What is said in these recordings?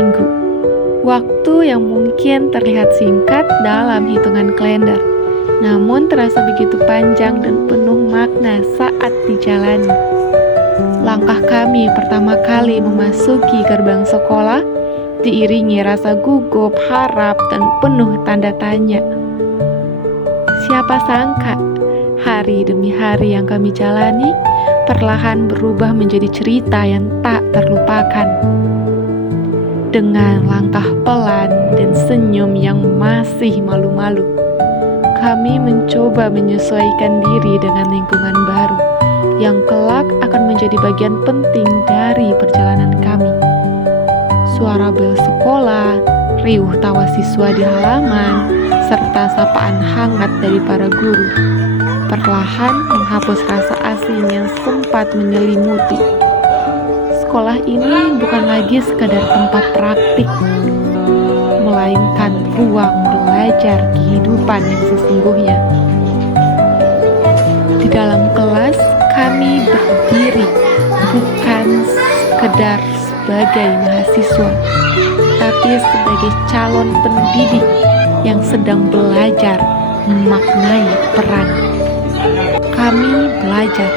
minggu. Waktu yang mungkin terlihat singkat dalam hitungan kalender, namun terasa begitu panjang dan penuh makna saat dijalani. Langkah kami pertama kali memasuki gerbang sekolah diiringi rasa gugup, harap, dan penuh tanda tanya. Siapa sangka hari demi hari yang kami jalani perlahan berubah menjadi cerita yang tak terlupakan. Dengan langkah pelan dan senyum yang masih malu-malu, kami mencoba menyesuaikan diri dengan lingkungan baru yang kelak akan menjadi bagian penting dari perjalanan kami. Suara bel sekolah, riuh tawa siswa di halaman, serta sapaan hangat dari para guru perlahan menghapus rasa asing yang sempat menyelimuti. Sekolah ini bukan lagi sekadar tempat praktik, melainkan ruang belajar kehidupan yang sesungguhnya. Di dalam kelas, kami berdiri bukan sekedar sebagai mahasiswa, tapi sebagai calon pendidik yang sedang belajar memaknai peran. Kami belajar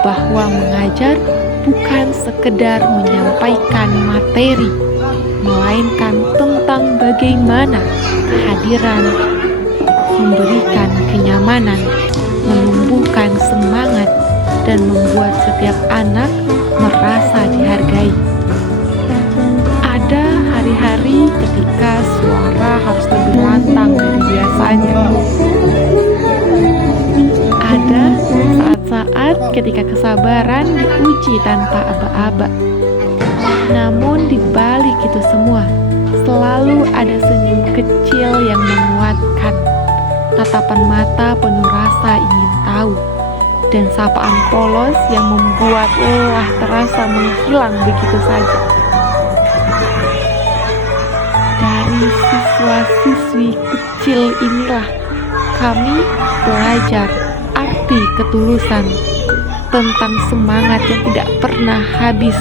bahwa mengajar bukan sekedar menyampaikan materi, melainkan tentang bagaimana kehadiran memberikan kenyamanan, menumbuhkan semangat, dan membuat setiap anak merasa dihargai. Ada hari-hari ketika suara harus lebih lantang dari biasanya. Ada saat-saat ketika kesabaran diuji tanpa aba-aba. Namun di balik itu semua, selalu ada senyum kecil yang menguatkan, tatapan mata penuh rasa ingin tahu, dan sapaan polos yang membuat lelah terasa menghilang begitu saja. Dari siswa-siswi kecil inilah kami belajar arti ketulusan, tentang semangat yang tidak pernah habis,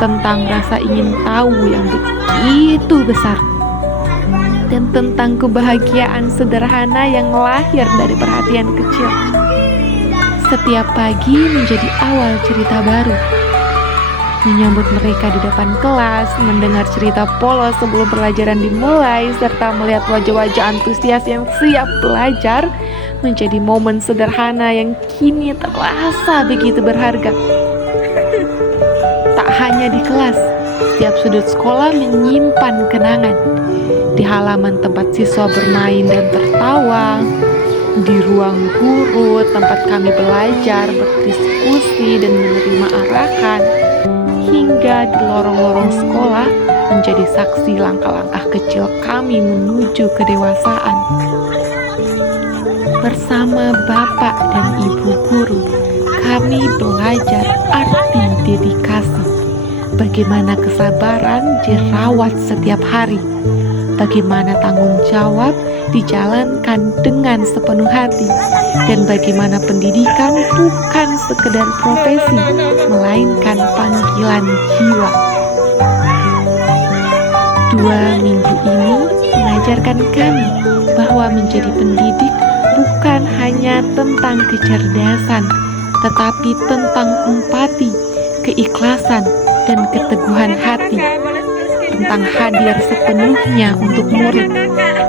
tentang rasa ingin tahu yang begitu besar, dan tentang kebahagiaan sederhana yang lahir dari perhatian kecil. Setiap pagi menjadi awal cerita baru. Menyambut mereka di depan kelas, mendengar cerita polos sebelum pelajaran dimulai, serta melihat wajah-wajah antusias yang siap belajar, menjadi momen sederhana yang kini terasa begitu berharga. Tak hanya di kelas, setiap sudut sekolah menyimpan kenangan. Di halaman tempat siswa bermain dan tertawa, di ruang guru tempat kami belajar, berdiskusi, dan menerima arahan, hingga di lorong-lorong sekolah menjadi saksi langkah-langkah kecil kami menuju kedewasaan. Bersama Bapak dan Ibu guru, kami belajar arti dedikasi, bagaimana kesabaran dirawat setiap hari, bagaimana tanggung jawab dijalankan dengan sepenuh hati, dan bagaimana pendidikan bukan sekedar profesi, melainkan panggilan jiwa. 2 minggu ini mengajarkan kami bahwa menjadi pendidik bukan hanya tentang kecerdasan, tetapi tentang empati, keikhlasan, dan keteguhan hati, tentang hadir sepenuhnya untuk murid,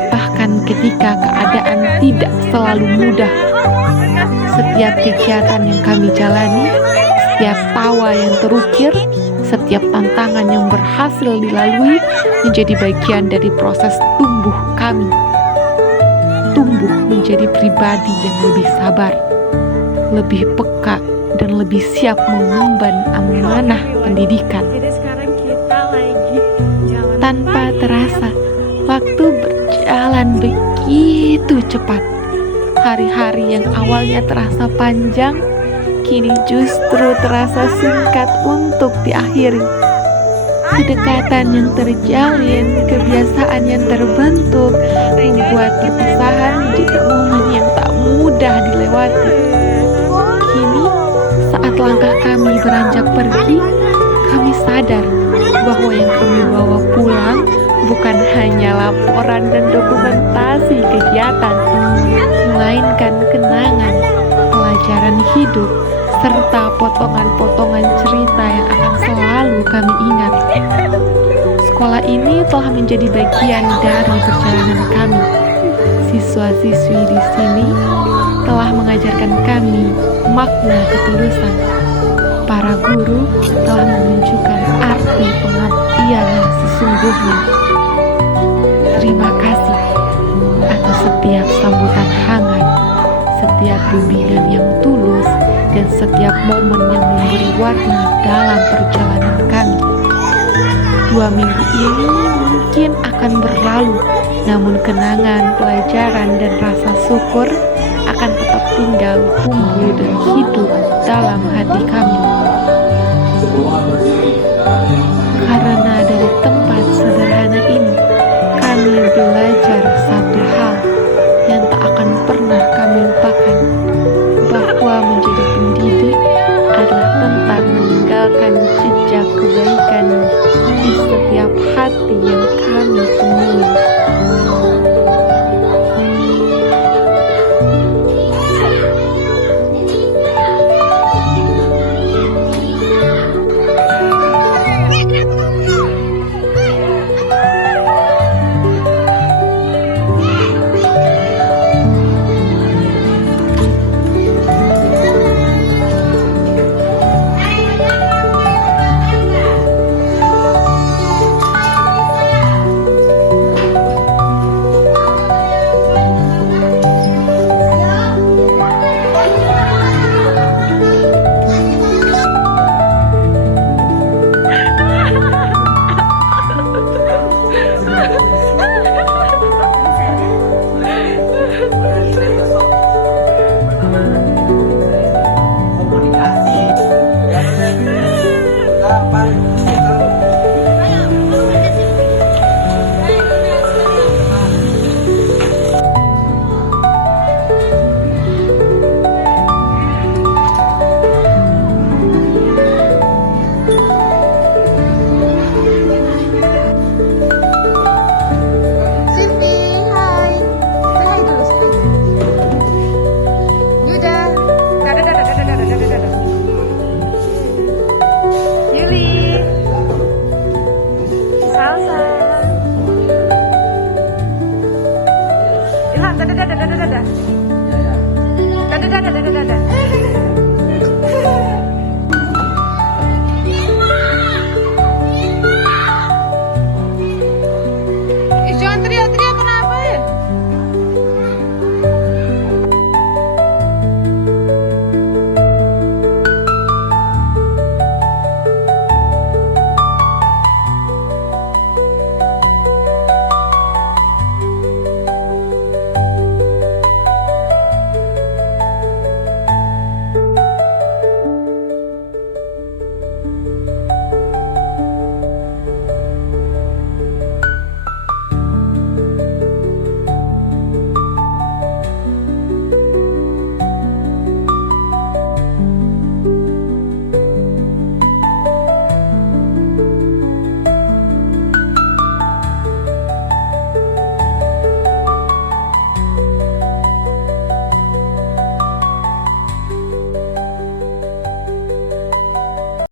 bahkan ketika keadaan tidak selalu mudah. Setiap kegiatan yang kami jalani, setiap tawa yang terukir, setiap tantangan yang berhasil dilalui menjadi bagian dari proses tumbuh kami. Tumbuh menjadi pribadi yang lebih sabar, lebih peka, dan lebih siap mengemban amanah pendidikan. Tanpa terasa, waktu berjalan begitu cepat. Hari-hari yang awalnya terasa panjang, kini justru terasa singkat untuk diakhiri. Kedekatan yang terjalin, kebiasaan yang terbentuk, membuat perpisahan menjadi momen yang tak mudah dilewati. Kini, saat langkah kami beranjak pergi, kami sadar bahwa yang kami bawa pelajaran hidup, serta potongan-potongan cerita yang akan selalu kami ingat. Sekolah ini telah menjadi bagian dari perjalanan kami. Siswa-siswi di sini telah mengajarkan kami makna ketulusan. Para guru telah menunjukkan arti pengabdian yang sesungguhnya. Terima kasih atas setiap sambutan hangat, setiap bimbingan yang tulus, dan setiap momen yang memberi warna dalam perjalanan kami. 2 minggu ini mungkin akan berlalu, namun kenangan, pelajaran, dan rasa syukur akan tetap tinggal, tumbuh, dan hidup dalam hati kami.